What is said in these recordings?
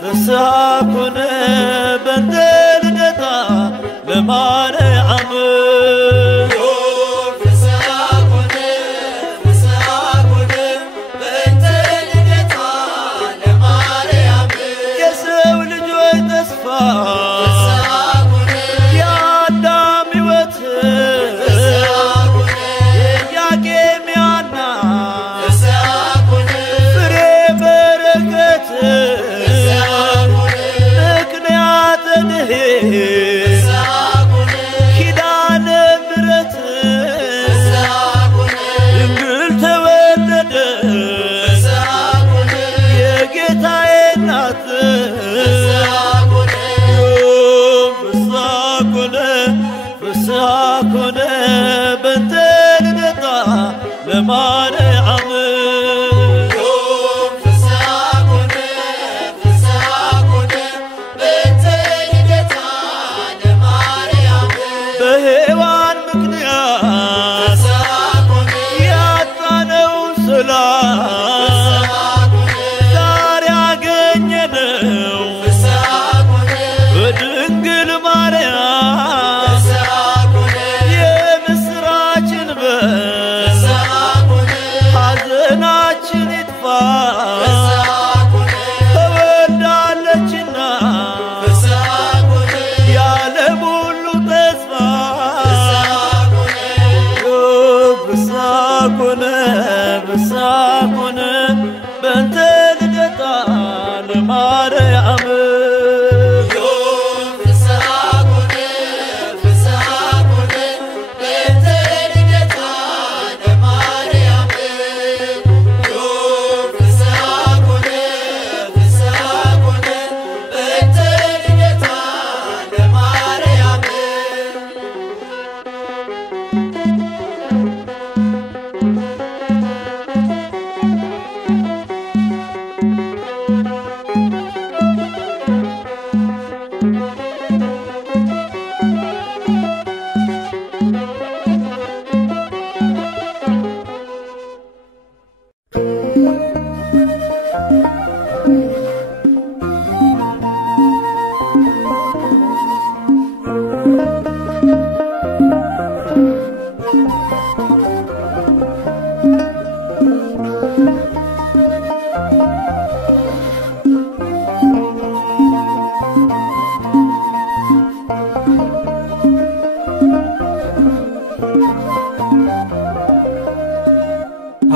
ፍስሐኩነ በንደልደታ ለማርያም የሰው ልጆች ተስፋ የአዳም ሕይወት የኢያቄም ያና ፍሬ በረከት ምክንያተ ድኅነት ኪዳነ ምሕረት ድንግል ተወለደች የጌታዬ እናት ፍስሐኩነ በእንተ ልደታ ለማርያም በሔዋን ምክንያት ያጣነውን ሰላም ዛሬ አገኘነው በድንግል ማርያም የምስራችን በር ሐዘናችን ይጥፋ ተወልዳለችና የዓለም ሁሉ ተስፋ ፍስሐኩነ በእንተ ልደታ ለማርያም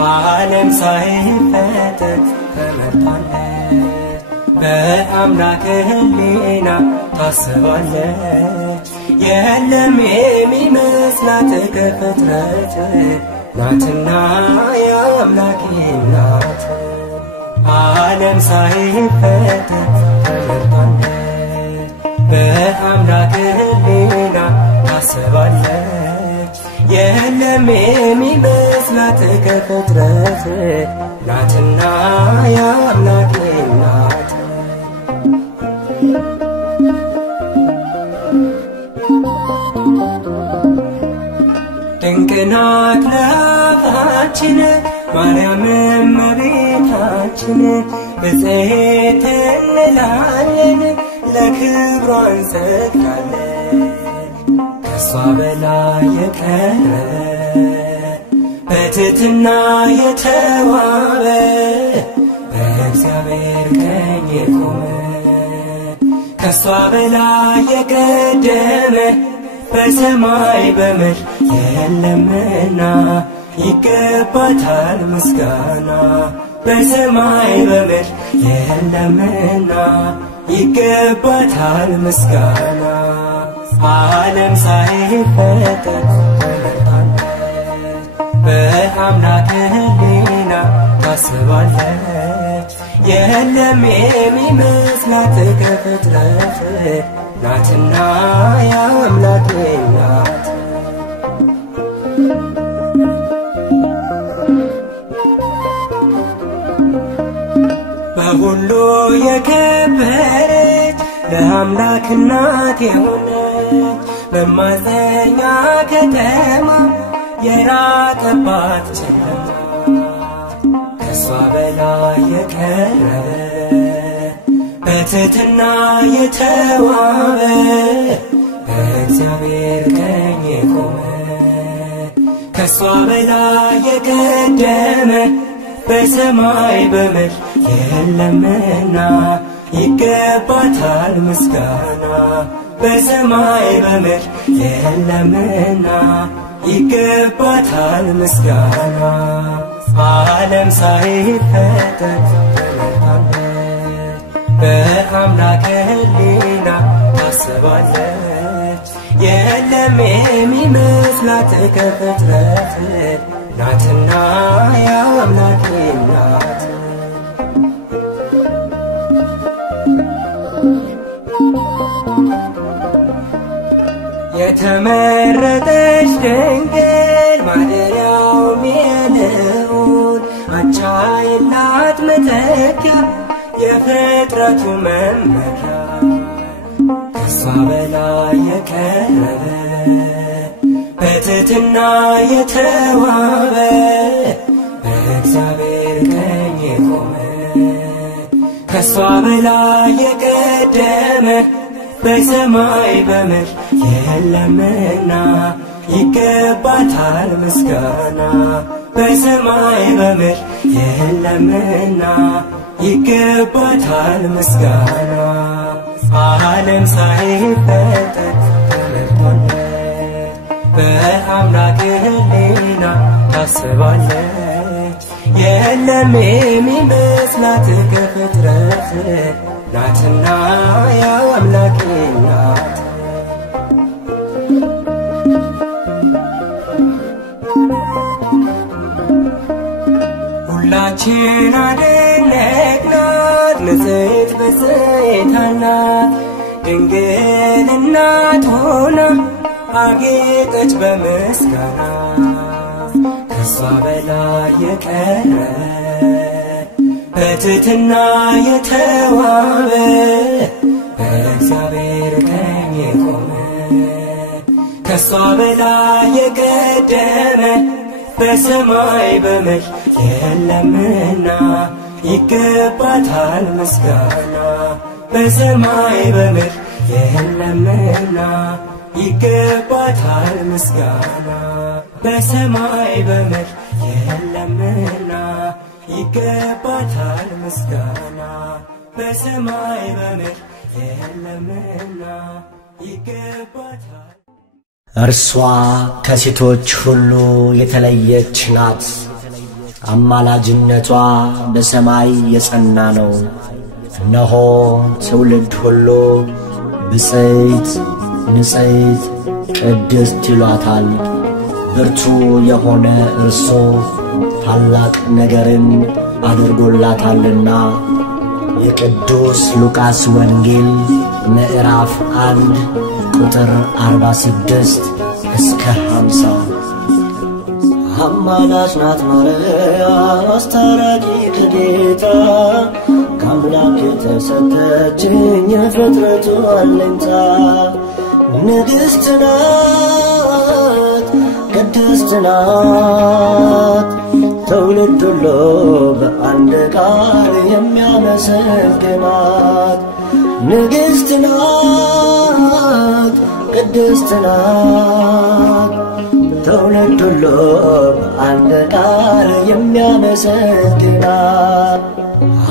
ዓለም ሳይፈጠር ተመርጣለች በአምላክ ሕሊና ታስባለች የለም የሚመስላት ከፍጥረት ናትና የአምላክ ናት ዓለም ሳይፈጠር ተመርጣለች በአምላክ ሕሊና ታስባለች የለም የሚመስላት ከፍጥረት ናትና የአምላክ ናት ድንቅ ናት ለአፋችን ማርያም እመቤታችን ብፅዕት እንላለን ለክብሯ እንሰግዳለን ከሷ በላይ የቀረ በትሕትና የተዋበ በእግዚአብሔር ቀኝ የቆመ ከሷ በላይ የቀደመ በሰማይ በምድር የለምና ይገባታል ምስጋና በሰማይ በምድር የለምና ይገባታል ምስጋና ዓለም ሳይፈጠር ተመርጣለች በአምላክ ሕሊና ታስባለች የለም የሚመስላት ከፍጥረት ናትና የአምላክ ናት በሁሉ የከበረች ለአምላክ እናት የሆነች በማፀኛ ከተማ የራቀባት ጨለማ ከሷ በላይ የቀረ በትሕትና የተዋበ በእግዚአብሔር ቀኝ የቆመ ከሷ በላይ የቀደመ በሰማይ በምድር የለምና ይገባታል ምስጋና በሰማይ በምድር የለምና ይገባታል ምስጋና ዓለም ሳይፈጠር ተመርጣለች በአምላክ ሕሊና ታስባለች የለም የሚመስላት ከፍጥረት ናትና የአምላክ እናት የተመረጠች ድንግል ማደሪያውም የልዑል አቻ የላት መተኪያ የፍጥረቱ መመኪያ ከሷ በላይ የቀረበ በትሕትና የተዋበ በእግዚአብሔር ቀኝ የቆመ ከሷ በላይ የቀደመ በሰማይ በምድር የለምና ይገባታል ምስጋና በሰማይ በምድር የለምና ይገባታል ምስጋና ዓለም ሳይፈጠር ተመርጣለች በአምላክ ሕሊና ታስባለች የለም የሚመስላት ከፍጥረት ናትና የአምላክ እናት ሁላችን አደነቅናት ንጽሕት ብፅዕት ናት ድንግል እናት ሆና አጌጠች በምስጋና ከሷ በላይ የቀረበ በትሕትና የተዋበ በእግዚአብሔር ቀኝ የቆመ ከሷ በላይ የቀደመ በሰማይ በምድር የለምና ይገባታል ምስጋና በሰማይ በምድር የለምና ይገባታል ምስጋና በሰማይ በምድር የለምና ይገባታል ምስጋና በሰማይ በምድር የለምና ይገባታል እርሷ ከሴቶች ሁሉ የተለየች ናት አማላጅነቷ በሰማይ የጸና ነው እነሆ ትውልድ ሁሉ ብፅዕት ንጽሕት ቅድስት ይሏታል ብርቱ የሆነ እርሱ ታላቅ ነገርን አድርጎላታልና የቅዱስ ሉቃስ ወንጌል ምዕራፍ 1 ቁጥር 46 እስከ 50 አማላጅ ናት ማርያም አስታራቂ ከጌታ ከአምላክ የተሰጠችኝ የፍጥረቱ አለኝታ ንግሥት ናት ቅድስት ናት ትውልድ ሁሉ በአንድ ቃል የሚያመሰግናት ንግሥት ናት ቅድስት ናት ትውልድ ሁሉ በአንድ ቃል የሚያመሰግናት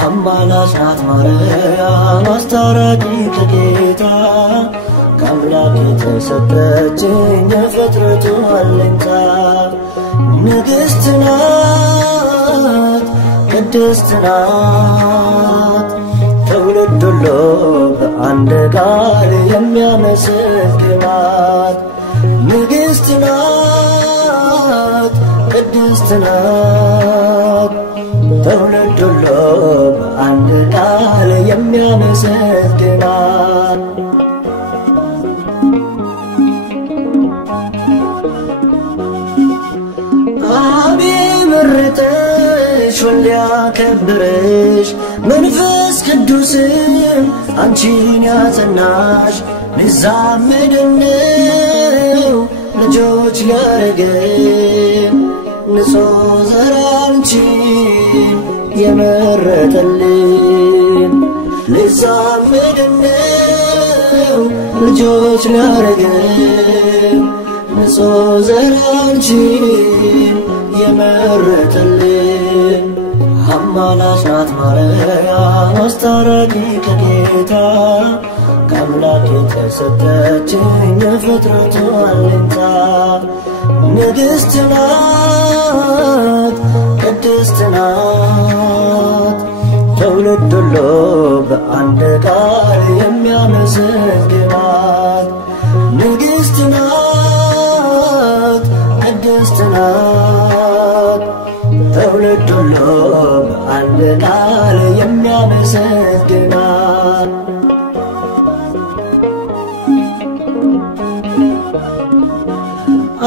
አማላጅ ናት ማርያም አስታራቂ ከጌታ ከአምላክ የተሰጠችኝ የፍጥረቱ አለኝታ ንግሥት ናት ቅድስት ናት ትውልድ ሁሉ በአንድ ቃል የሚያመሰግናት ንግሥት ናት ቅድስት ናት ትውልድ ሁሉ በአንድ ቃል የሚያመሰግናት አብ መረጠሽ ወልድ ያከበረሽ መንፈስ ቅዱስም አንቺን ያጸናሽ ንዛምድነው ልጆች ሊያረገን ንጹሕ ዘር አንቺን የመረጠልን ልዛመድነው ልጆች ሊያረገን ንጹሕ ዘር አንቺን የመረጠልን አማላጅ ናት ማርያም አስታራቂ ከጌታ ከአምላክ የተሰጠችኝ የፍጥረቱ አለኝታ ንግሥት ናት ቅድስት ናት ትውልድ ሁሉ በአንድ ቃል የሚያመሰግናት ንግሥት ናት ቅድስት ናት ትውልድ ሁሉ በአንድ ቃል የሚያመሰግናት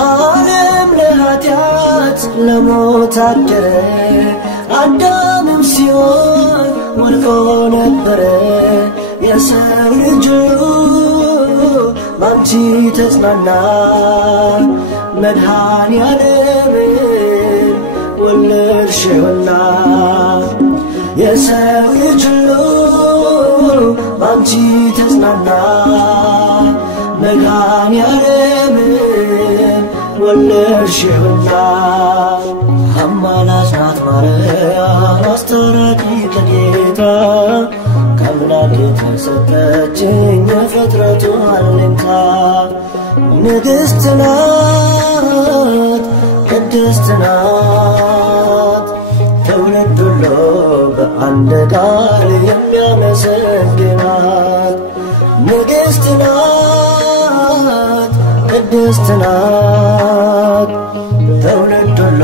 ዓለም ለኃጢአት ለሞት አደረ አዳምም ሲሆን ወድቆ ነበረ የሰው ልጅ ባንቺ ተጽናና መድኃኔዓለምን ወለድሽውና የሰው ልጅ ባንቺ ተጽናና መድኃኔዓለምን ወለድሽውና አማላጅ ናት ማርያም አስታራቂ ከጌታ ከአምላክ የተሰጠችኝ የፍጥረቱ አለኝታ ንግሥት ናት ቅድስት ናት ትውልድ ሁሉ በአንድ ቃል የሚያመሰግናት ንግሥት ናት ቅድስት ናት ትውልድ ሁሉ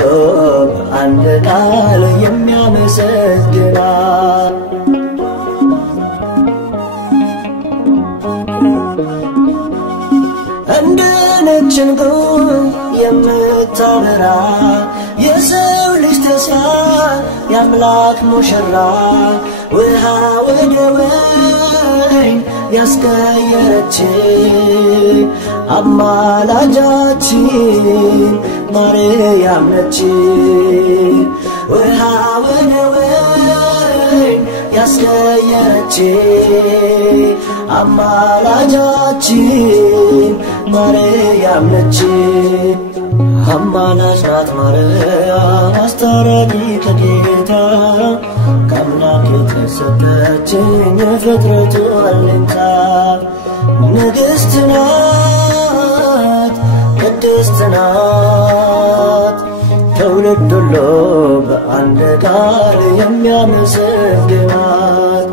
በአንድ ቃል የሚያመሰግናት እንደ ነጭ ዕንቁ የምታበራ የሰው ልጅ ተስፋ የአምላክ ሙሽራ ውሃ ወደ ወይን ያስቀየረች አማላጃችን ማርያም ነች ውሃ ወደ ወይን ያስቀየረች አማላጃችን ማርያም ነች አማላጅ ናት ማርያም አስታራቂ ከጌታ ከአምላክ የተሰጠችኝ የፍጥረቱ አለኝታ ንግሥት ናት ቅድስት ናት ትውልድ ሁሉ በአንድ ቃል የሚያመሰግናት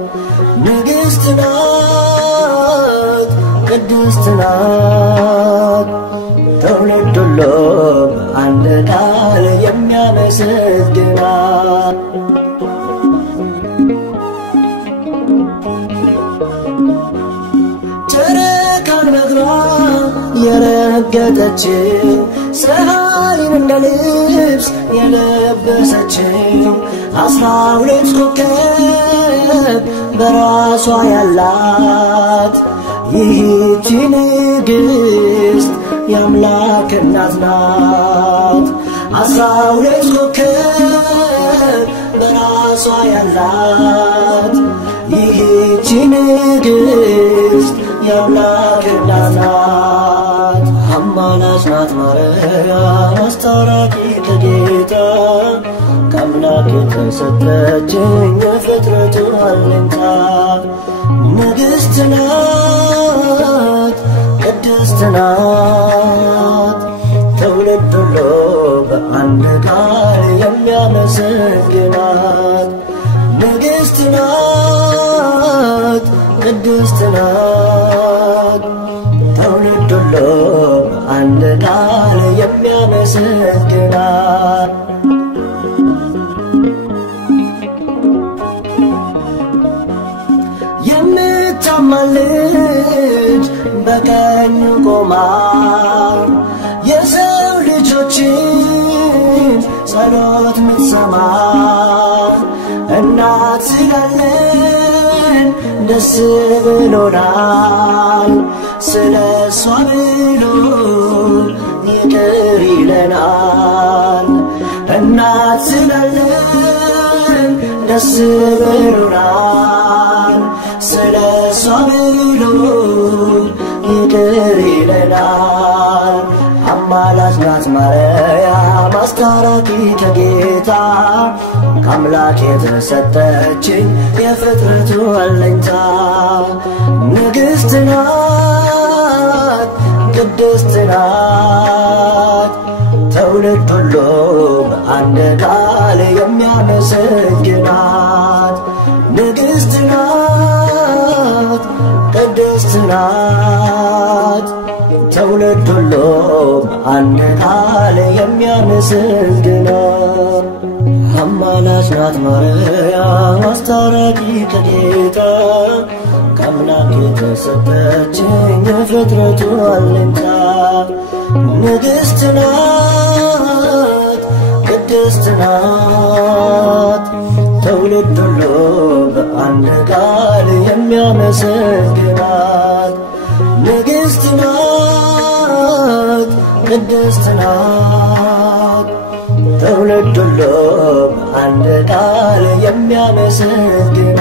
ንግሥት ናት ቅድስት ናት ትውልድ ሁሉ በአንድ ቃል የሚያመሰግናት ጨረቃን በእግሯ የረገጠችው ፀሐይን እንደ ልብስ የለበሰችው 12 ኮከብ በራሷ ያላት ይህች ንግሥት የአምላክ እናት ናት 12 ኮከብ በራሷ ያላት ይህች ንግሥት የአምላክ እናት ናት አማላጅ ናት ማርያም አስታራቂ ከጌታ ከአምላክ የተሰጠችኝ የፍጥረቱ አለኝታ ንግሥት ናት ቅድስት ናት ትውልድ ሁሉ በአንድ ቃል የሚያመሰግናት ንግሥት ናት ቅድስት ናት ትውልድ ሁሉ በአንድ ቃል የሚያመሰግናት የምታማልድ በቀኝ ቆማ የሰው ልጆችን ጸሎት ምትሰማ እናት ስላለን ደስ ብሎናል ስለሷ ብሎ ይቅር ይለናል እናት ስላለን ደስ ብሎናል ከአምላክ የተሰጠችኝ የፍጥረቱ አለኝታ ንግሥት ናት ቅድስት ናት ትውልድ ሁሉ በአንድ ቃል የሚያመሰግናት ንግሥት ናት ቅድስት ናት ትውልድ ሁሉ በአንድ ቃል የሚያመሰግናት አማላጅ ናት ማርያም አስታራቂ ከጌታ ከአምላክ የተሰጠችኝ የፍጥረቱ አለኝታ ንግሥት ናት ቅድስት ናት ትውልድ ሁሉ በአንድ ቃል የሚያመሰግናት ንግሥት ናት ቅድስት ናት ትውልድ ሁሉ በአንድ ቃል የሚያመሰግናት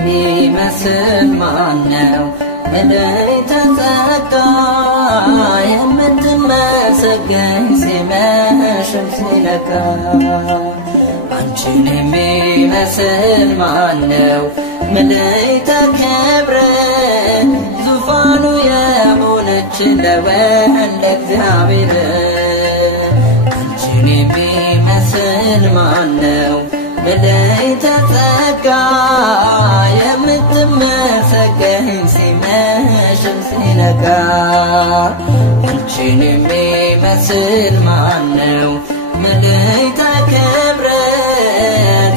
የሚመስል ማነው መለይተ ጸጋ የምትመሰገኝ ሲመሽም ሲነጋ አንቺን የሚመስል ማነው መለይተ ክብር ዙፋኑ የሆነች ለወልደ እግዚአብሔር አንቺን የሚመስል ማነው መለይተ ጸጋ የምትመሰገኝ ሲመሽም ሲነጋ አንቺን የሚመስል ማነው መለይተ ክብር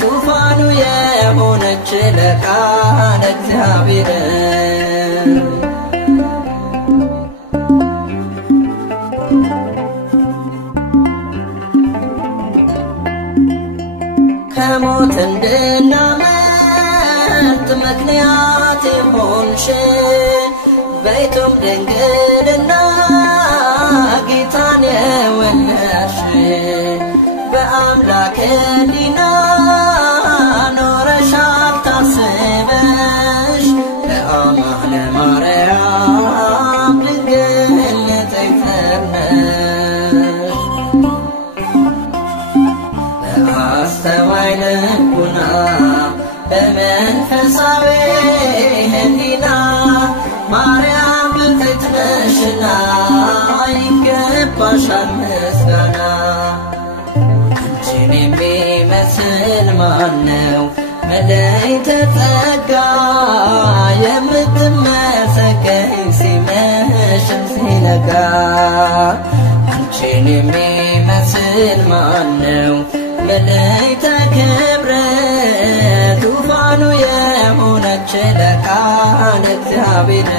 ዙፋኑ የሆነች ለቃለ እግዚአብሔር ከሞት እንድናመልጥ ምክንያት የሆንሽ በይቱም ድንግልና ጌታን የወለድሽ በአምላክ ሕሊና ኖረሻል ታስበሽ ለአማነ ማርያም ድንግል ንጽሕት ነሽ በአስተዋይ ልቡና በመንፈሳዊ ሕሊና ማርያም ብፅዕት ነሽና ይገባሻል ምስጋና አንቺን የሚመስል ማነው መለይተ ጸጋ የምትመሰገኝ ሲመሽም ሲነጋ አንቺን የሚመስል ማነው መለይተ ክብር ዙፋኑ የሆነች ለቃለ እግዚአብሔር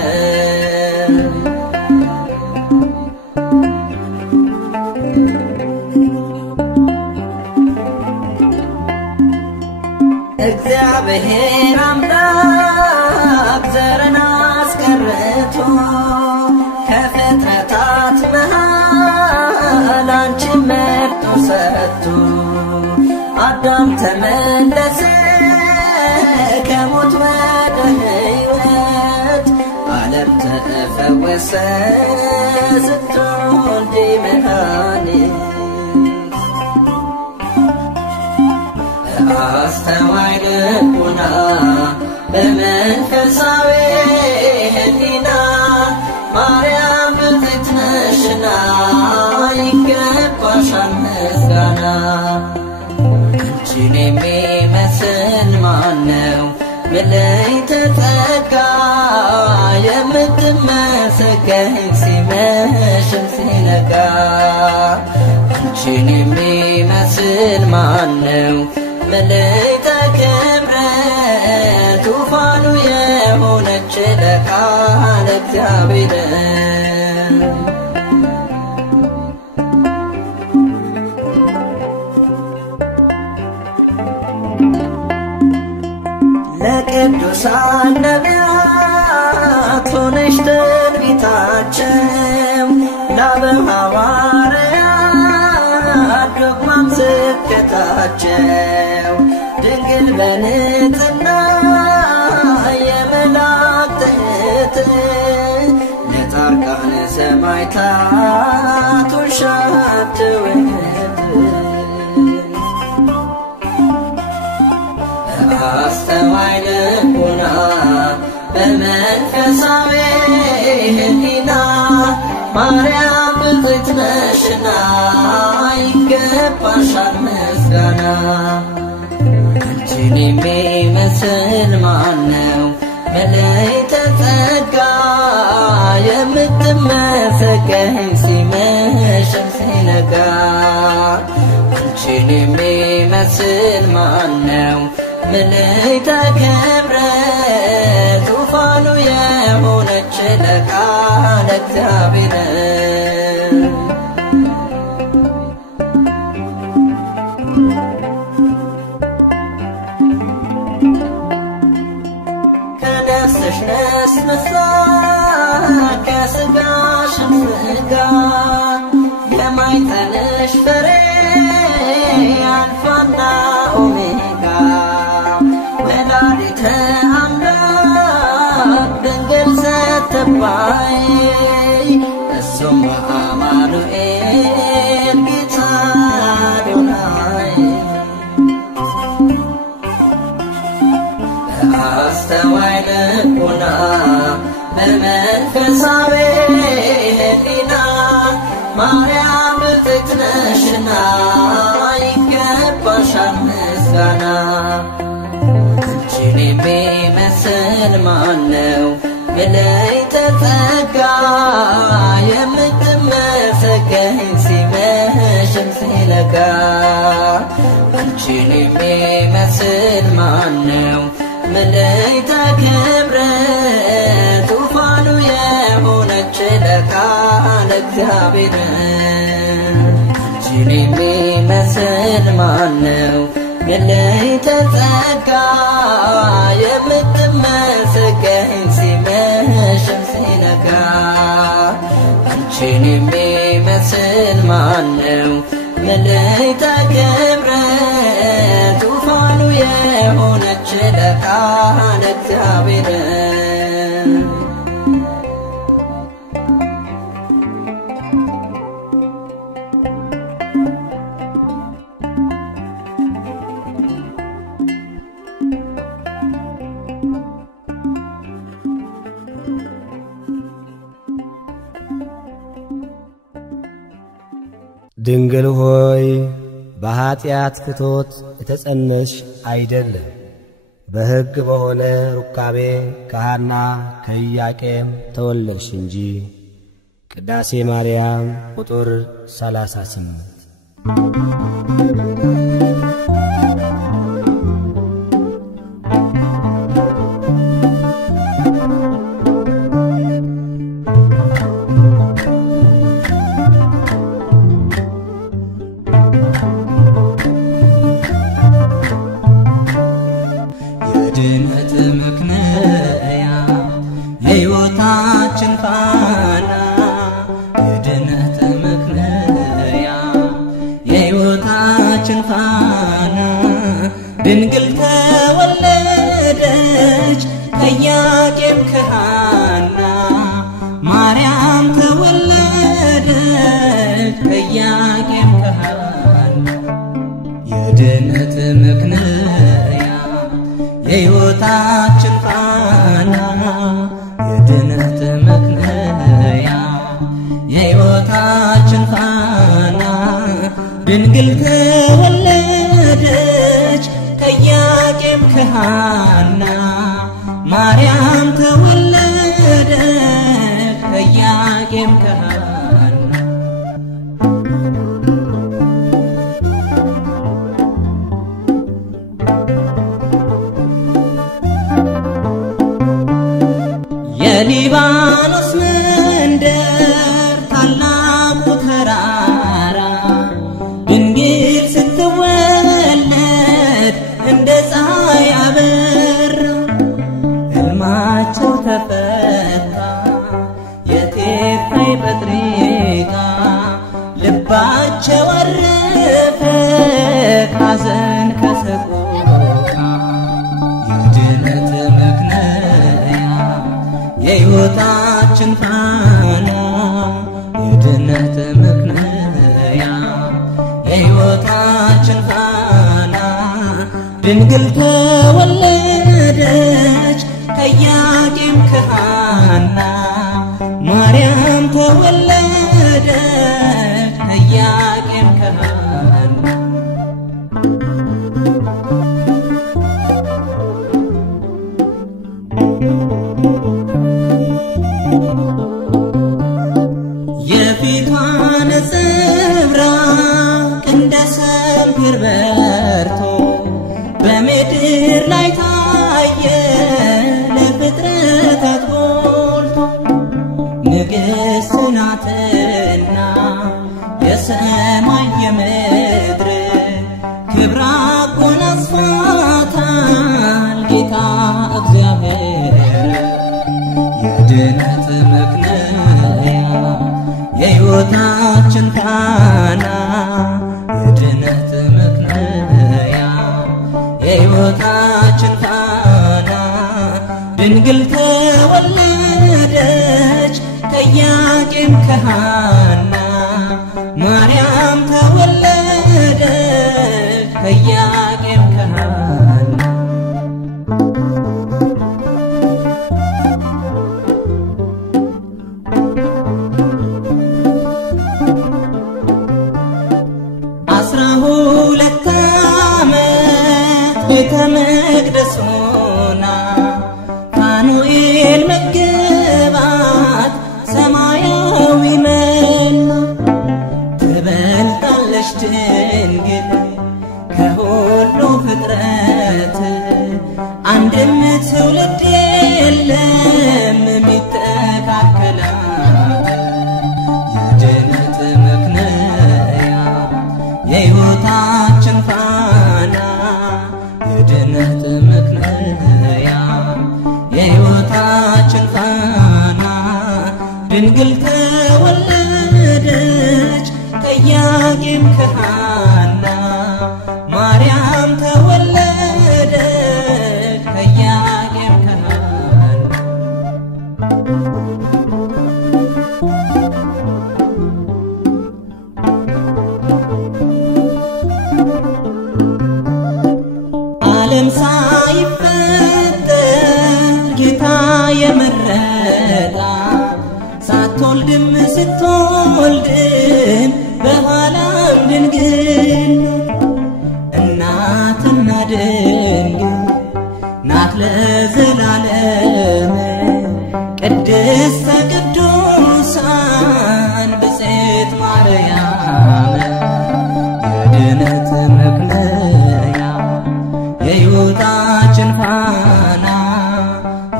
እግዚአብሔር አምላክ ዘርን አስቀርቶ ከፍጥረታት መሃል አንቺን መርጦ ሰጥቶ አዳም ተመለሰ ከሞት ወደ ሕይወት ዓለም ተፈወሰ ስትወልጂ መድኃኒት በአስተዋይ ልቡና በመንፈሳዊ ሕሊና ማርያም ብፅዕት ነሽና ይገባሻል ምስጋና አንቺን የሚመስል ማነው መለይተ ጸጋ የምትመሰገኝ ሲመሽ ሲመሽም ሲነጋ አንቺን የሚመስል ማነው መልዕልተ ክብረት ዙፋኑ የሆነች ለቃለ እግዚአብሔር ለቅዱሳን ነቢያት ሆነሽ ትንቢታቸው ለሐዋርያት ዶግማም ስብከታቸው ድንግል በንጽሕና የመላእክት እህት ለጻድቃነ ሰማዕታት ውሻት ውህት አስተዋይ ልቡና በመንፈሳዊ ሕሊና ማርያም ብፅዕት ነሽና ይገባሻል ምስጋና አንቺን የሚመስል ማነው መልዕልተ ጸጋ የምትመሰገኝ ሲመሽም ሲነጋ አንቺን የሚመስል ማነው መልዕልተ ክብረት ዙፋኑ የሆነች ለቃለ እግዚአብሔር ከነፍስሽ ነስንሳ ከሥጋሽም ሥጋ የማኅፀንሽ ፍሬ አልፋና ኦሜጋ ወላዲተ አምላክ ድንግል ስትባይ እሱም አማኑኤል ጌታ አዶናይ በአስተዋይ ልቡና በመንፈሳዊ ሕሊና ማርያም ብፅዕት ነሽና ይገባሻል ምስጋና አንቺን የሚመስል ማነው መልዕልተ ጸጋ የምትመሰገኝ ሲመሽም ሲነጋ አንቺን የሚመስል ማነው መልዕልተ ክብረት ዙፋኑ የሆነች ለቃለ እግዚአብሔር አንቺን የሚመስል ማነው መልዕልተ ጸጋ የምትመሰገኝ ሲመሽም ሲነጋ አንቺን የሚመስል ማነው መልዕልተ ክብረት ዙፋኑ የሆነች ለቃለ እግዚአብሔር ድንግል ሆይ በኃጢአት ፍቶት የተጸነስሽ አይደለም በሕግ በሆነ ሩካቤ ከሐና ከኢያቄም ተወለድሽ እንጂ። ቅዳሴ ማርያም ቁጥር 38 የድነት ምክንያ የሕይወታችን ፋና የድነት ምክንያ የሕይወታችን ፋና ድንግል ተወለደች ከኢያቄም ከሐና ማርያም ተወለደች ከኢያቄም ከሐና የድነት ምክንያ የሕይወታችን ፋና የድነት ምክንያ የሕይወታችን ፋና ድንግል ተወለደች ከኢያቄም ከሐና ማርያም ተወለደች ከኢያቄም ከሐና በሊባኖስ መንደር ታላቁ ተራራ ድንግል ስትወለድ እንደ ፀሐይ አበራ ሕልማቸው ተፈታ የቴፍታይ ጴጥሪቃ ልባቸው አረፈ ካዘን ከሰቆቃ የድነት ምክንያ የሕይወታችን ፋና የድነት ምክንያ የሕይወታችን ፋና ድንግል ተወለደች ከኢያቄም ከሐና ማርያም ተወለደች ከኢያቄም ከሐና የፊቷ ነጸብራቅ እንደ ሰምፔር በርቶ በምድር ላይ ታየ ለፍጥረታት ጎልቶ ንግሥት ናትና የሰማይ የምድር ክብራ ጎናጽፏታል ጌታ እግዚአብሔር የድነት ምክንያ የሕይወታችን ፋና የድነት ምክንያ የሕይወታችን ፋና ድንግል ተወለደች ከኢያቄም ከሐና ማርያም ተወለደች ከኢያቄም ከሐና ሁለት ዓመት ቤተ መቅደስ ሆና ፋኑኤል መገባት ሰማያዊ መና ትበልጣለች ድንግል ከሁሉ ፍጥረት አንድም ትውልድ የለም የሚተካከላት የድነት ምክንያ የሕይወታችን ፋና የድነት ምክንያ የሕይወታችን ፋና ድንግል ተወለደች ከኢያቄም ከሐና ማርያም ተወለደች ከኢያቄም ከሐና ዓለም ሳይፈጠር ጌታ የመረጣት ሳትወልድም ስትወልድም በኋላም ድንግል እናትና ድንግል ናት ለዘላለም ቅድስተ ቅዱሳን ብፅዕት ማርያም የድነት ምክንያ የሕይወታችን ፋና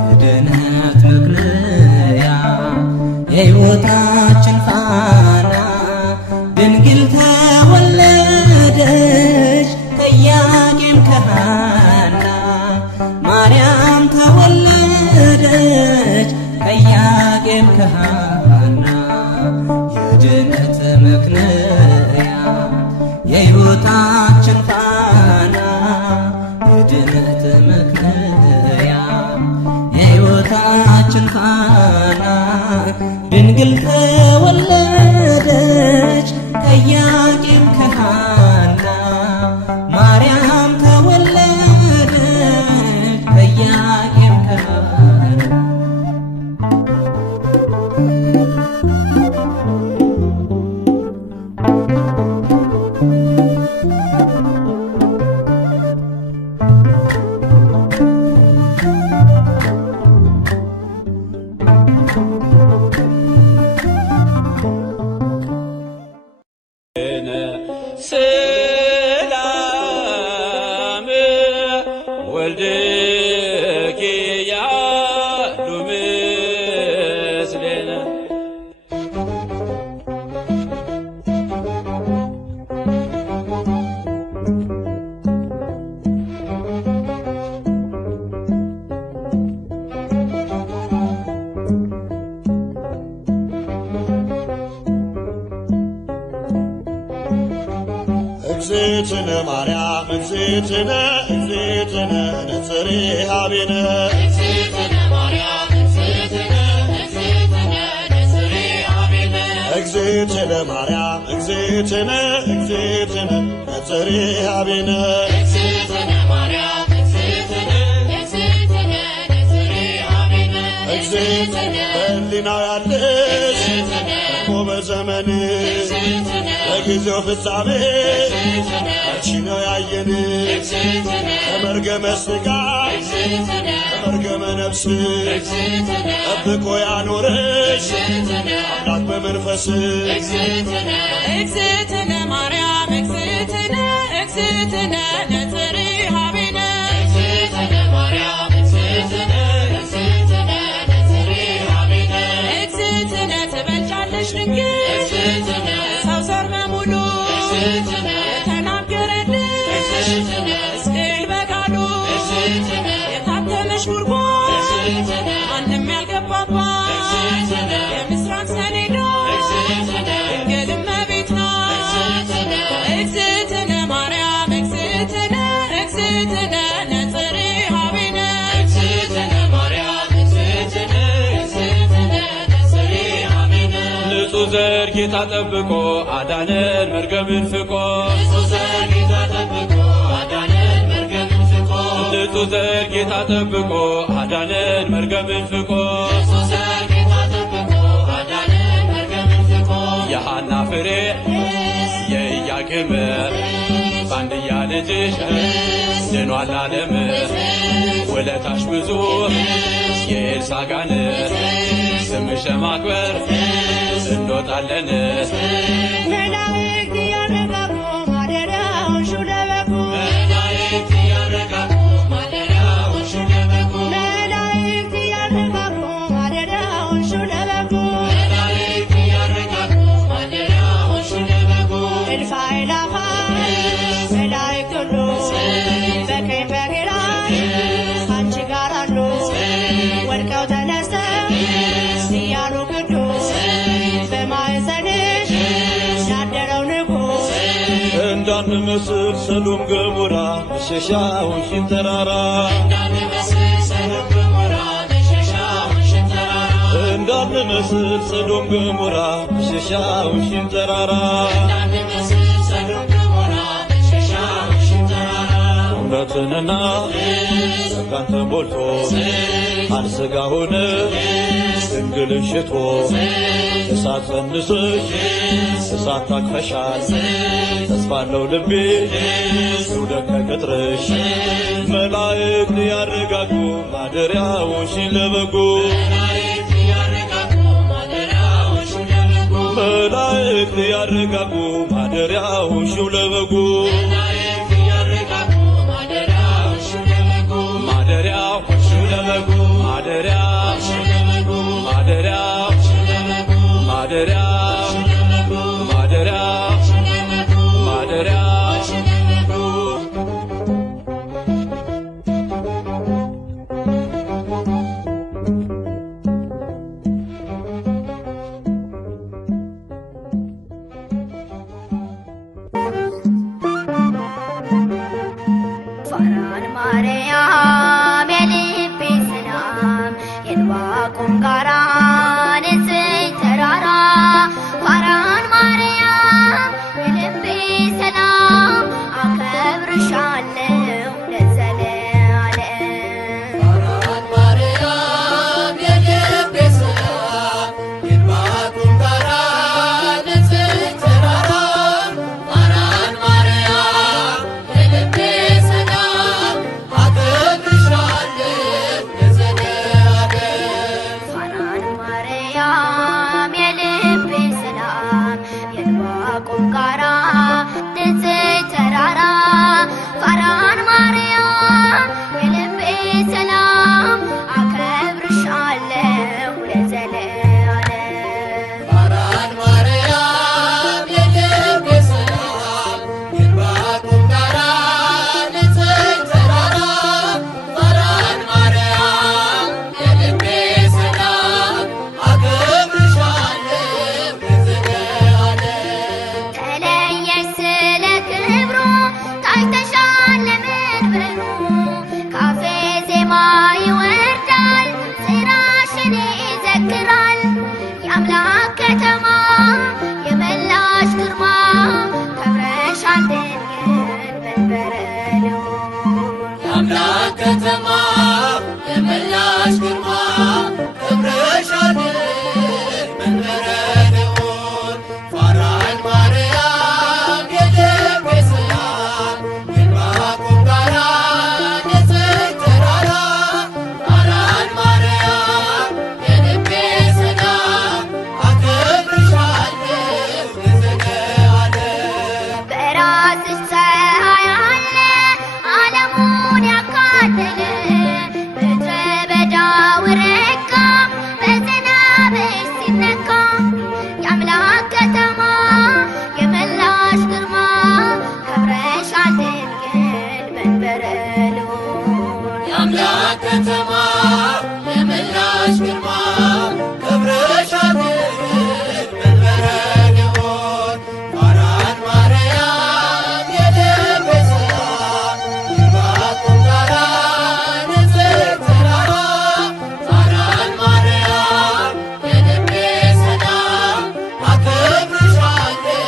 የድነት ምክንያ የሕይወታችን ፋና ድንግል ተወለደች እግዝእትነ ማርያም እግዝእትነ እግዝእትነ ነጽሬሃ ቤነ እግዝእትነ ማርያም እግዝእትነ እግዝእትነ ነጽሬሃ ቤነ እግዝእትነ ማርያም እግዝእትነ እግዝእትነ ነጽሬሃ ቤነ እግዝእትነ ማርያም እግዝእትነ እግዝእትነ ነጽሬሃ ቤነ እግዝእትነ በሕሊናው ያለሽ እኮ በዘመንሽ በጊዜው ፍጻሜ አንቺ ነው ያየን ከመርገመ ሥጋ ከመርገመ ነፍስ ጠብቆ ያኖረሽ አምላክ በመንፈስ እግዝእትነ ማርያም እግዝእትነ እግዝእትነ ነጽሬሃ ቤነ እግዝእትነ ማርያም እግዝእትነ እግዝእትነ ነጽሬሃ ቤነ እግዝእትነ ትበልጫለሽ ድንግል ሰው ዘር በሙሉ የተናገረልሽ ሕዝቅኤል በቃሉ የታተመሽ ጉድጓድ ማንም ያልገባባት የምስራቅ ሰሌዳ ድንግል እመቤት ናት። እግዝእትነ ማርያም እግዝእትነ እግዝእትነ ነጽሬሃ ቤነ እግዝእትነ ማርያም እግዝእትነ እግዝእትነ ነጽሬሃ ቤነ ንጹሕ ዘር ጌታ ጠብቆ አዳነን መርገምን ፍቆ ንጹሕ ዘር ጌታ ጠብቆ አዳነን መርገምን ፍቆ ንጹሕ ዘር ጌታ ጠብቆ አዳነን መርገምን ፍቆ ንጹሕ ዘር ጌታ ጠብቆ አዳነን መርገምን ፍቆ የሐና ፍሬ የኢያቄም ባንድያ ልጅሽ ድኗል ዓለም ውለታሽ ብዙ የኤልሳጋን ስምሽ ለማክበር እንወጣለን መላእክት ያረጋጉ ማደሪያውን ሹለበኩ መላእክት ያረጋጉ ማደሪያውን ሹለበኩ መላእክት ያረጋጉ ማደሪያውን ሹለበኩ መላእክት ያረጋጉ ማደሪያውን ሹለበኩ እልፍ አእላፋት መላእክት ሁሉ በቀኝ በግራ ካንቺ ጋር አሉ ወድቀው ተነስተው እያሉ ቅዱስ በማኅፀንሽ ያደረው ንጉሥ እንዳንመስል ሰዶም ገሞራ መሸሻውን ተራራ እንዳንመስል ሰዶም ገሞራ መሸሻውን ተራራ እንዳንመስል ሰዶም ገሞራ መሸሻውን ተራራ እንዳንመስል ሰዶም ገሞራ መሸሻውን ተራራ እውነትንና ጸጋን ተሞልቶ ቃል ሥጋ ሆነ ድንግልን ሽቶ እሳት ጸንሰሽ እሳት ታቅፈሻል ተስፋለው ልቤ ይውደቅ ከቅጥርሽ መላእክት ያረጋጉ ማደሪያውሽን ለበጉ መላእክት ያረጋጉ ማደሪያውን ለበጉ መላእክት ያረጋጉ ማደሪያውሽን ለበጉ መላእክት ያረጋጉ ማደሪያውን ለበጉ ማደሪያው ለበጉ ማደሪያው ለበጉ ማደሪያው ለበጉ ማደሪያው ማደሪያው ማደሪያው ፋራን ማርያም የልቤ ሰላም የዕንባቆም ጋራ ንጽሕት ተራራ ፋራን ማርያም የልቤ ሰላም አከብርሻለሁ ለዘለዓለም ፋራን ማርያም የልቤ ሰላም የዕንባቆም ጋራ ንጽሕት ተራራ ፋራን ማርያም የልቤ ሰላም የአምላክ ከተማ የመላሽ ግርማ ክብርሻል መንበረ ልዑል ፋራን ማርያም የልቤ ሰላም የዕንባቆም ጋራ ንጽሕት ተራራ ፋራን ማርያም የልቤ ሰላም አከብርሻለሁ ለዘለዓለም በራስሽ ፀሐይ አለ ዓለሙን ያካለለ ምድረ በዳው ረጋ በዝናብሽ ሲነካ የአምላክ ከተማ የመላሽ ግርማ ከብረሻል ድንግል መንበረ ልዑል የአምላክ ከተማ የመላሽ ግርማ ክብርሻል መንበረ ልዑል ፋራን ማርያም የልቤ ሰላም የዕንባቆም ጋራ ንጽሕት ተራራ ፋራን ማርያም የልቤ ሰላም አከብርሻለሁ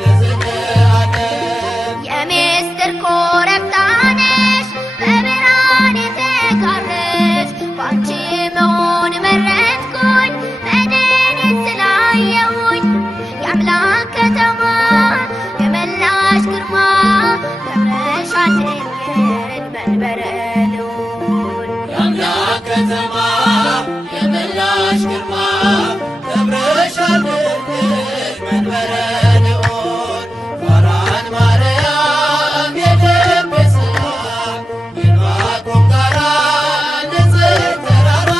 ለዘለዓለም የምስጢር ኮረብታ ነሽ በብርሃን የተጋረድሽ ባንቺ መሆን መረጥኩኝ መድንን ስላየሁኝ የአምላክ ከተማ የመላሽ ግርማ ከብረሻል ድንግል መንበረ ልዑል የአምላክ ከተማ የመላሽ ግርማ ክብርሻል መንበረ ልዑል ፋራን ማርያም የልቤ ሰላም የዕንባቆም ጋራ ንጽሕት ተራራ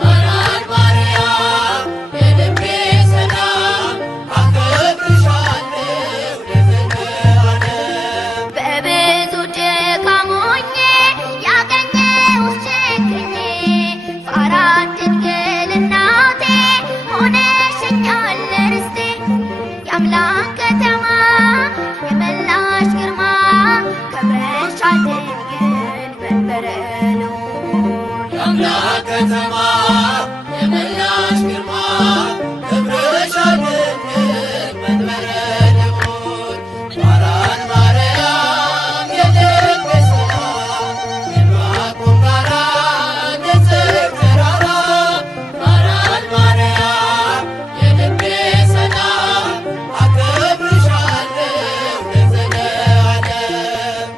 ፋራን ማርያም የልቤ ሰላም አከብርሻለሁ ለዘለዓለም በብዙ ድካም ሆኜ ያገኘሁሽ ችግኜ ፋራን ድንግል እናቴ ሆነሽኛል ርስቴ የአምላክ ከተማ የመላሽ ግርማ ከብረሻል ድንግል መንበረ ልዑል የአምላክ ከተማ የመላሽ ግርማ ክብርሻል መንበረ ልዑል ፋራን ማርያም የልቤ ሰላም የዕንባቆም ጋራ ንጽሕት ተራራ ፋራን ማርያም የልቤ ሰላም አከብርሻለሁ ለዘለዓለም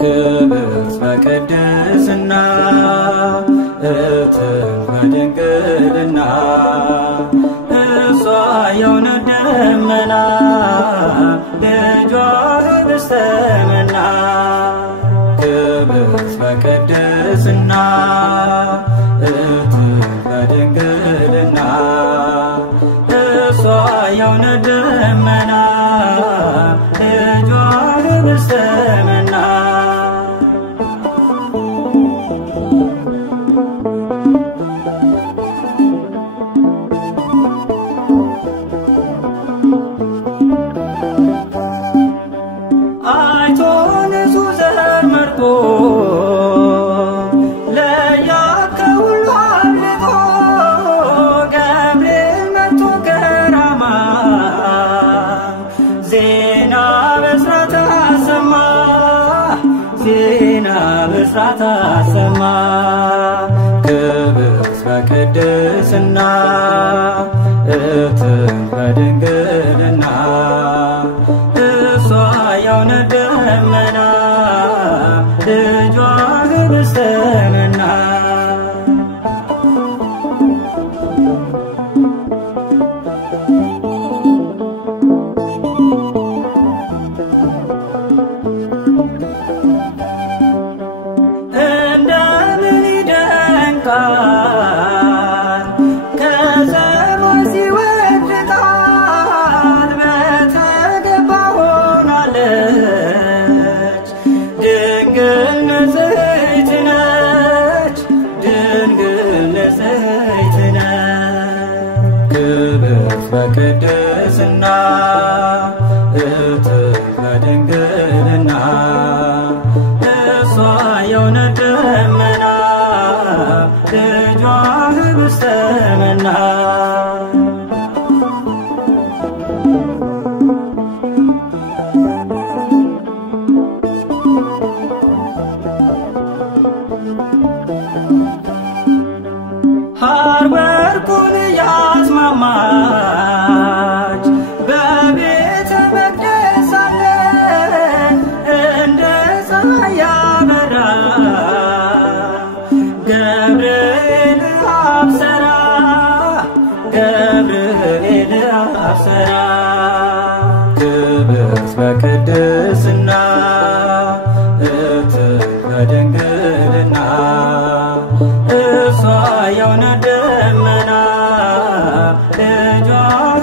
ክብርት በቅድስና እትም በድንግልና እሷ የእውነት ደመና ልጇ ኅብስተ መና ክብርት በቅድስና እትም በድንግልና እሷ የእውነት ደመና ልጇ ኅብስተ መና አይቶ ንጹሕ ዘር መርጦ ለያት ከሁሉ አብልጦ ገብርኤል መጥቶ ከራማ ዜና ብስራት አሰማ ዜና ብስራት አሰማ ክብርት በቅድስና እትም በድንግልና እሷ የእውነት ደመና ልጇ ኅብስተ መና በቅድስና እትህ በድንግልና እሷ የእውነት ደመና ልጇ ኅብስተ መና ሐር ወርቁን ያስማማች በቤተ መቅደስ አለ እንደ ፀሐይ ያበራ ገብርኤል አብሰራ ገብርኤል አብሰራ ክብርት በቅድስና እትህ በድንግልና እሷ የእውነት ደመና ልጇ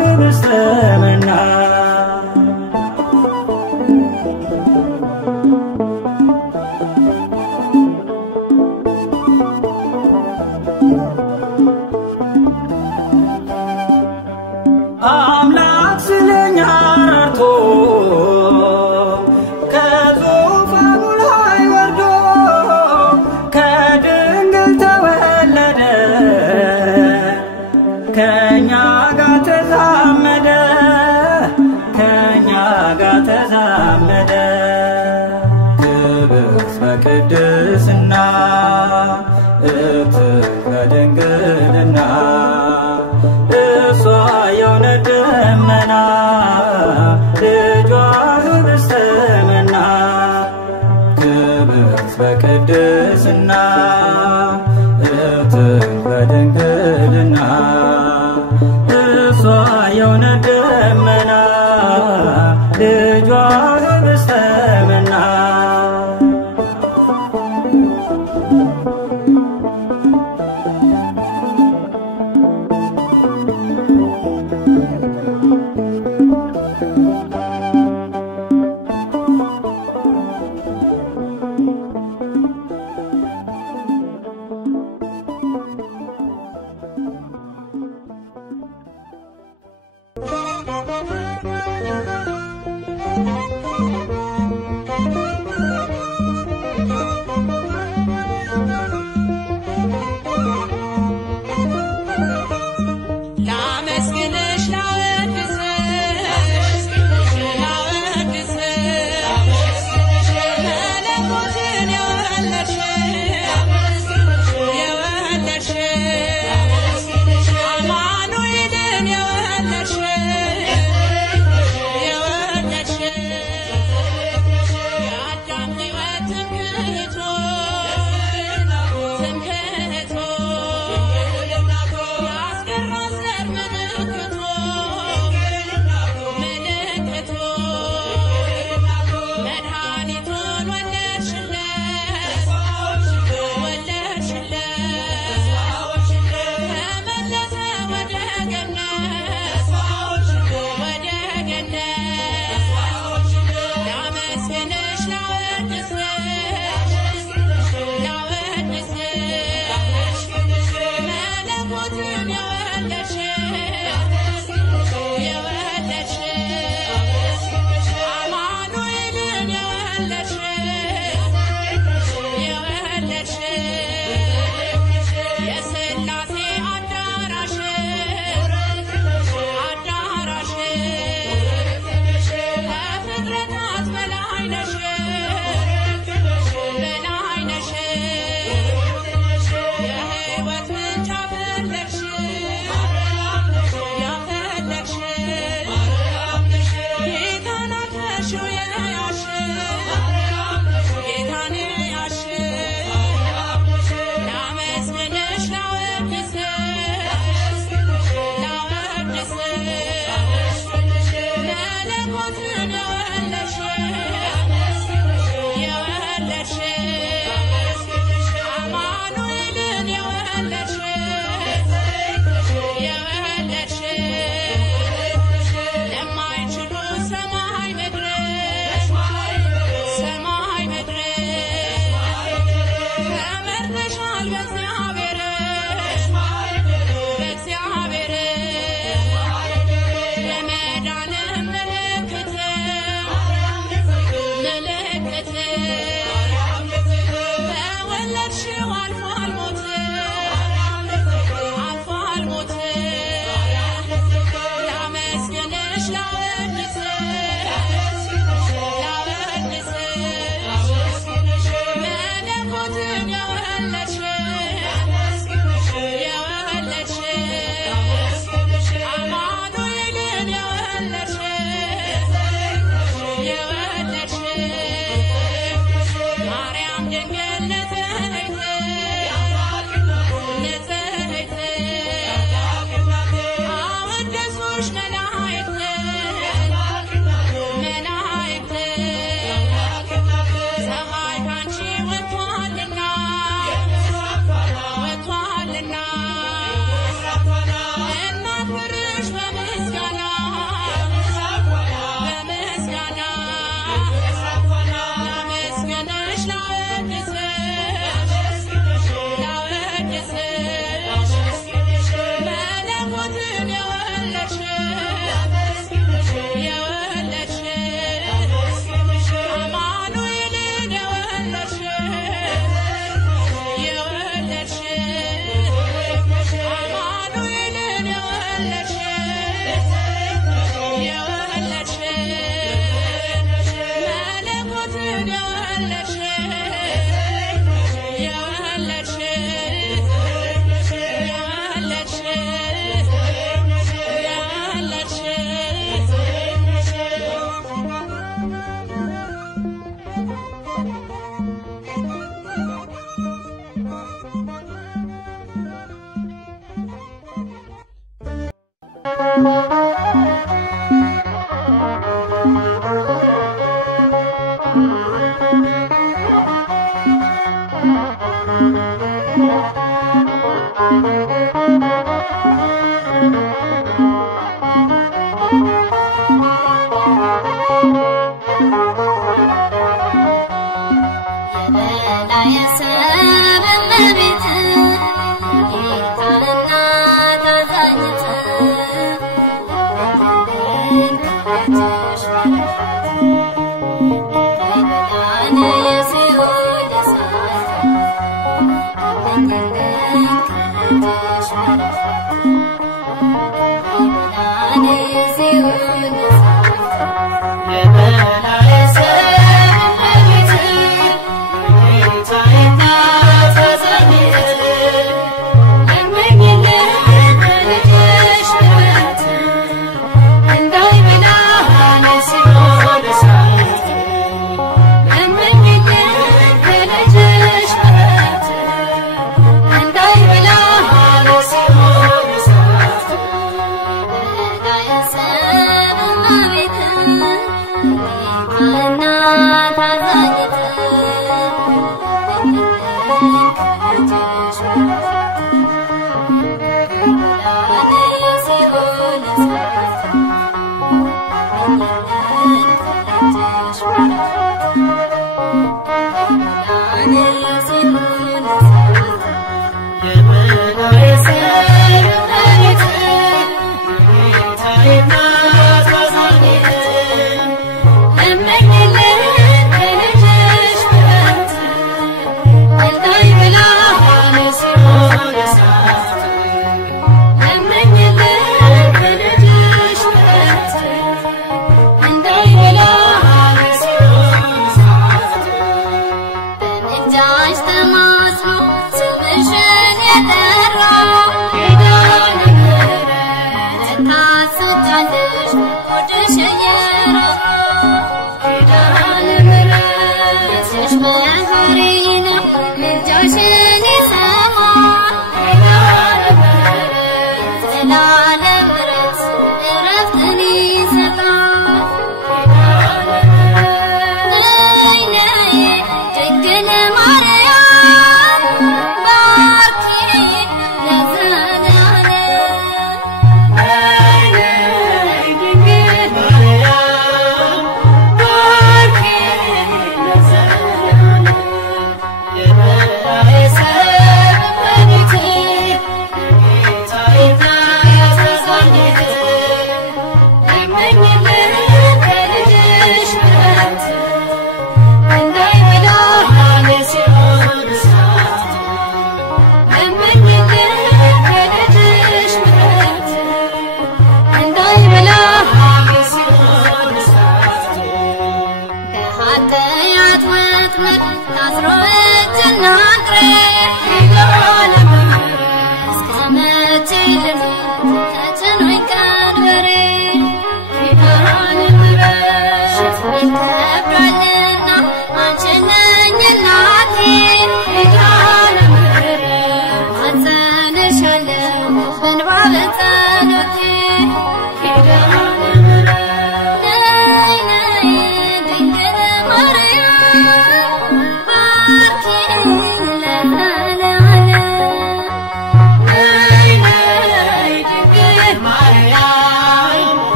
ኅብስተ መና አምላክ ስለኛ ራርቶ ከዙፋኑ ላይ ወርዶ ከድንግል ተወለደ ከእኛ ጋር ተዛመደ ከእኛ ጋር ተዛመደ ክብርት በቅድስና እትህ በድንግልና እሷ የእውነት ደመና ልጇ ኅብስተ መና ክብርት በቅድስና እትህ በድንግልና እሷ የእውነት ደመና ልጇ ኅብስተ መና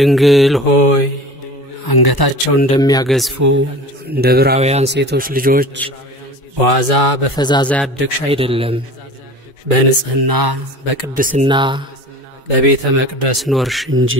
ድንግል ሆይ አንገታቸው እንደሚያገዝፉ እንደ ዕብራውያን ሴቶች ልጆች በዋዛ በፈዛዛ ያደግሽ አይደለም። በንጽህና በቅድስና በቤተ መቅደስ ኖርሽ እንጂ።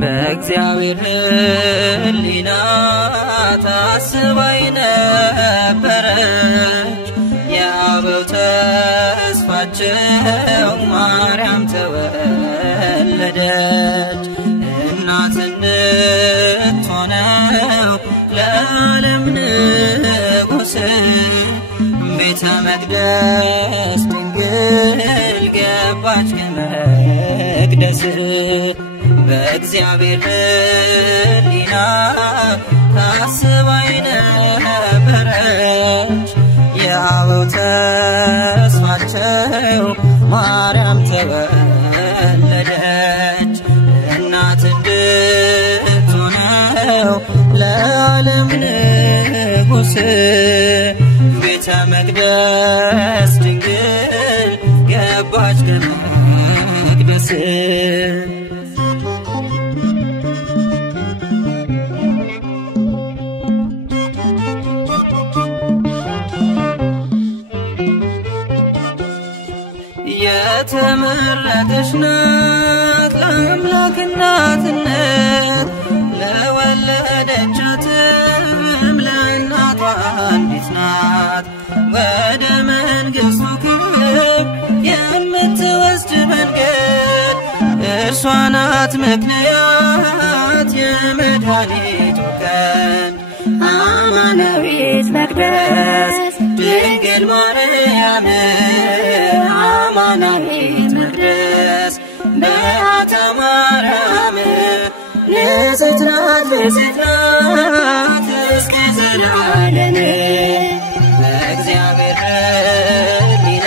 በእግዚአብሔር ሕሊና ታስባይ ነበረች የአበው ተስፋቸው ማርያም ተወለደች። እናት እንድትሆነው ለዓለም ንጉሥ ቤተ መቅደስ ድንግል ገባች ከመቅደስ። በእግዚአብሔር ሕሊና ታስባይ ነበረች የአበው ተስፋቸው ማርያም ተወለደች። እናት እንድትሆነው ለዓለም ንጉሥ ቤተ መቅደስ ድንግል ገባች ከመቅደስ። የተመረጠች ናት ለአምላክ እናትነት ለወለደቻትም ለእናቷ አንዲት ናት። ወደ መንግሥቱ ክብር የምትወስድ መንገድ እርሷ ናት ምክንያት የመድኃኒቱ ቀንድ። አማናዊት መቅደስ ድንግል ማርያም አማናዊት መቅደስ በዓታ ማርያም ንጽሕት ናት ንጽሕት ናት እስከ ዘላለም። በእግዚአብሔር ሕሊና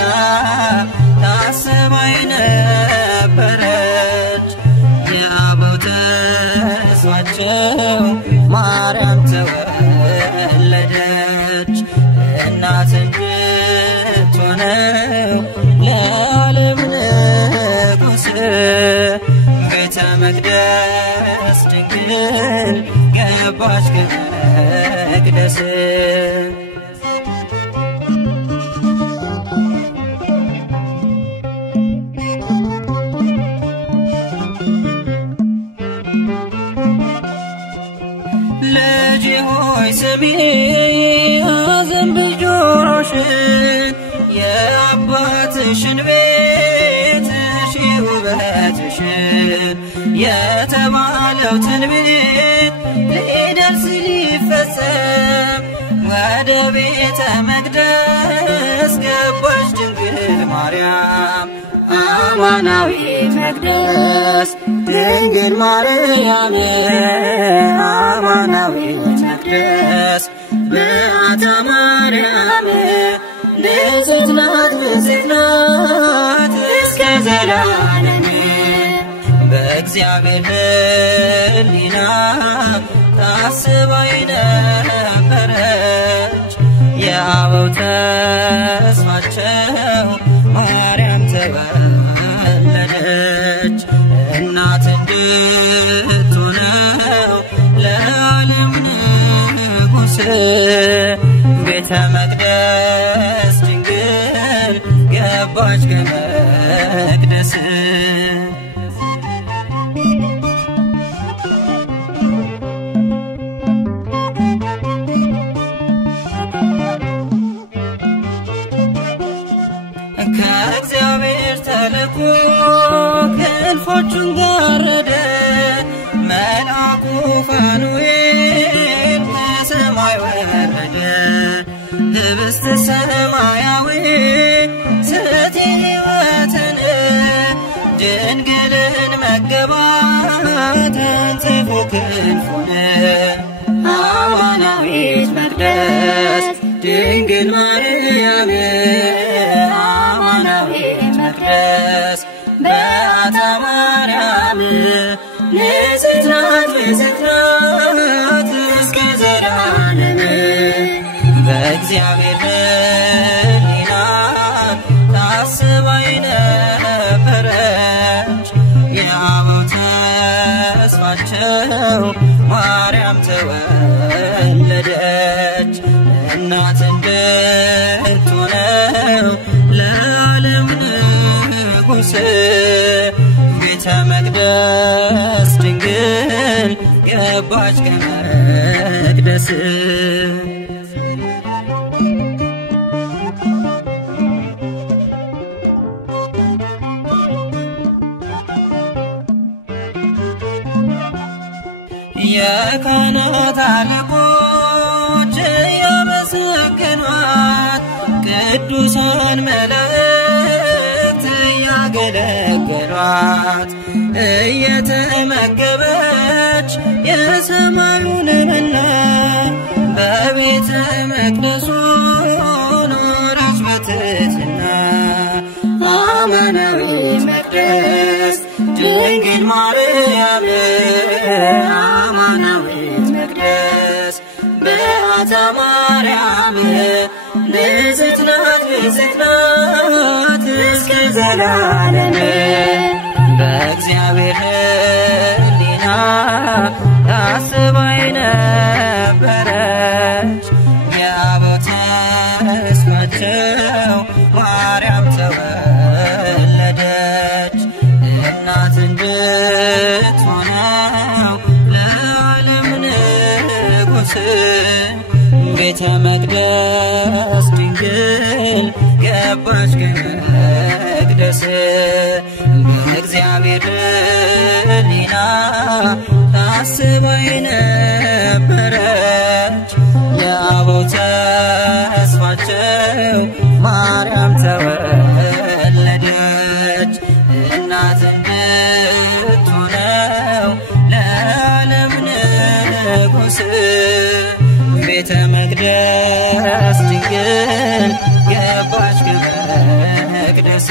ታስባይ ነበረች የአበው ተስፋቸው ማርያም ተወለደች። እናት እንድትሆነው ለዓለም ንጉሥ ቤተ መቅደስ ድንግል ገባች ከመቅደስ። ልጄ ሆይ ስሚ አዘንብል ጆሮሽን የአባትሽን ቤት እሺ ውበትሽን የተባለው ትንቢት ሊደርስ ሊፈጸም ወደ ቤተ መቅደስ ገባች ድንግል ማርያም አማናዊት መቅደስ ድንግል ማርያም አማናዊት መቅደስ በዓታ ማርያም ንጽሕት ናት ንጽሕት ናት እስከ ዘላለም። በእግዚአብሔር ሕሊና ታስባይ ነበረች የአበው ተስፋቸው ማርያም ተወለደች። እናት እንድትሆነው ለዓለም ንጉሥ ቤተ መቅደስ ድንግል ገባች ከመቅደስ። ከእግዚአብሔር ተልኮ ክንፎቹን ጋረደ መልአኩ ፋኑኤል ከሰማይ ወረደ። ህብስተ ሰማያዊ ስእቲ ሕይወትን ድንግልን መገባት አንጽፎ ክንፉን አማናዊት መቅደስ ድንግል ድንግል ማርያም አማናዊት መቅደስ በዓታ ማርያም ንጽሕት ናት ንጽሕት ናት እስከ ዘላለም በእግዚአብሔር ሕሊና ታስባ የነበረች የአበው ተስፋቸው ማርያም ተወለደች እናት እንድትሆነው ለዓለም ንጉሥ ቤተ መቅደስ ድንግል ገባች ከመቅደስ የካህናት አለቆች ያመሰገኗት ቅዱሳን መላእክት ያገለገሏት እየተመገበች የሰማዩን መና በቤተ መቅደሱ ኖረች በትሕትና አማናዊት መቅደስ ድንግል ማርያም አማናዊት መቅደስ በዓታ ማርያም ንጽሕት ናት ንጽሕት ናት እስከ ዘላለም በእግዚአብሔር ሕሊና ታስባ የነበረች የአበው ተስፋቸው ማርያም ተወለደች እናት እንድትሆነው ለዓለም ንጉሥ ቤተ መቅደስ ድንግል ገባች ከመቅደስ በእግዚአብሔር ሕሊና ታስባ የነበረች የአበው ተስፋቸው ማርያም ተወለደች እናት እንድትሆነው ለዓለም ንጉሥ ቤተ መቅደስ ድንግል ገባች ከመቅደስ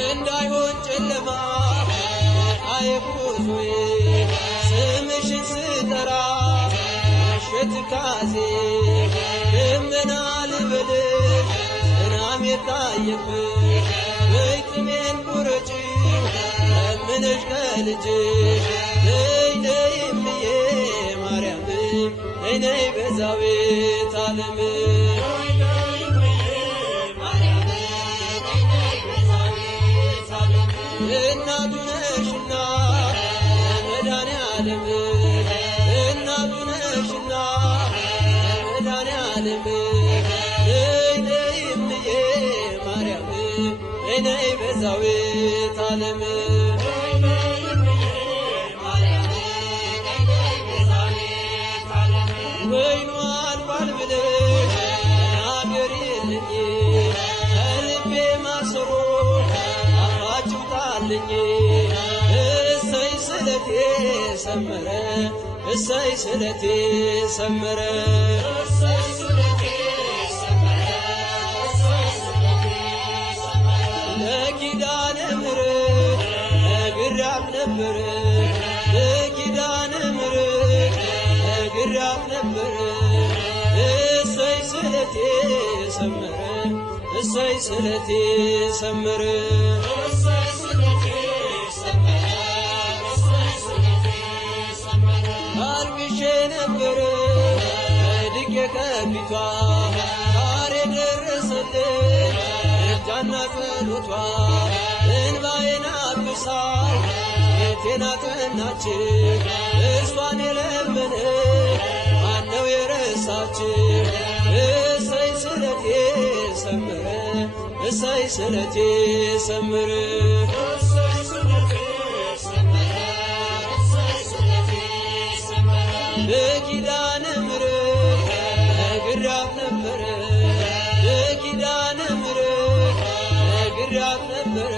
እንዳይሆን ጨለማ አይጉዞዬ መከራ ሸትካዜ ደመና ልበልሽ ዝናብ የታየብሽ በይጥሜን ቁረጪ ለምነሽ ከልጅሽ ነይ ነይ እምዬ ማርያም ነይ ነይ ቤዛዊተ ዓለም እናቱ ነሽና መድኃኔዓለም እናቱ ነሽና መድኃኔዓለም ነይ ነይ እምዬ ማርያም ነይ ነይ ቤዛዊተ ዓለም ወይኑ አልቋል ብለሽ ተናገሪልኝ ከልቤ ማሰሮ አፋጭውጣልኝ እሰይ ስለቴ ሰመረ እሰይ ስለቴ ሰመረ ለኪዳነ ምሕረት ነግሬያት ነበር ለኪዳነ ምሕረት ነግሬያት ነበር እሰይ ስለቴ ሰመረ እሰይ ስለቴ ሰመረ አልቅሼ ነበር ወድቄ ከፊቷ ዛሬ ደረሰልኝ እርጃና ጸሎቷ እንባዬን አብሳ ቤቴን አቀናች እርሷን የለመነ ማነው የረሳች እሰይ ስለቴ ሰመረ እሰይ ስለቴ ሰመረ ለኪዳነ ምሕረት ነግሬያት ነበር ለኪዳነ ምሕረት ነግሬያት ነበር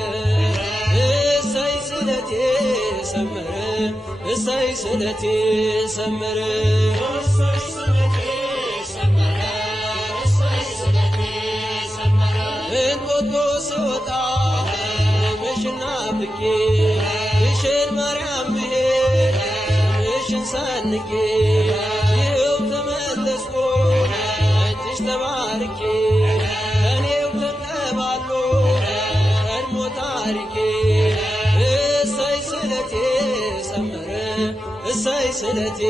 እሰይ ስለቴ ሰመረ እሰይ ስለቴ ሰመረ እንጦጦ ስወጣ ምሽና ብቄ ግሸን ማርያም ብሄድ ስምሽን ሰንቄ ይኸው ተመለስኩ እጅሽ ተባርኬ ከኔው ተቀባሎ ቀድሞ ታሪኬ እሰይ ስለቴ ሰመረ እሰይ ስለቴ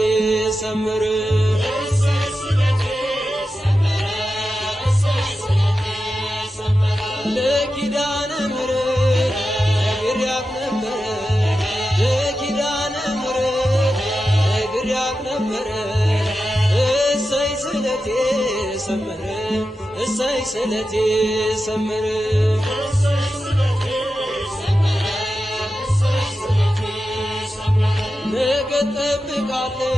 ሰመረ ለኪዳነ ምሕረት ነግሬያት ነበር ለኪዳነ ምሕረት ነግሬያት ነበር እሰይ ስለቴ ሰመረ እሰይ ስለቴ ሰመረ ነገ እጠብቃለሁ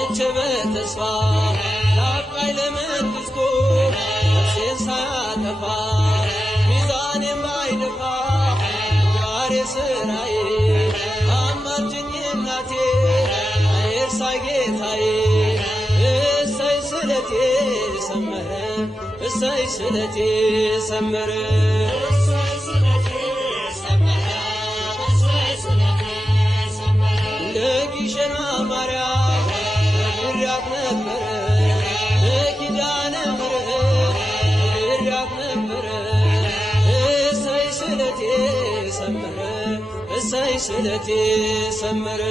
እቼ በተስፋ ናፍቃኝ ለመንግሥቱ ነፍሴን ሳያጠፋ ሚዛኔም ባይደፋ ዛሬ ስራዬ አማልጅኝ እናቴ አይርሳኝ ጌታዬ እሰይ ስለቴ ሰመረ እሰይ ስለቴ ሰመረ ለግሸና ማርያም ነግሬያት ነበር ለኪዳነ ምሕረት ነግሬያት ነበር እሰይ ስለቴ ሰመረ እሰይ ስለቴ ሰመረ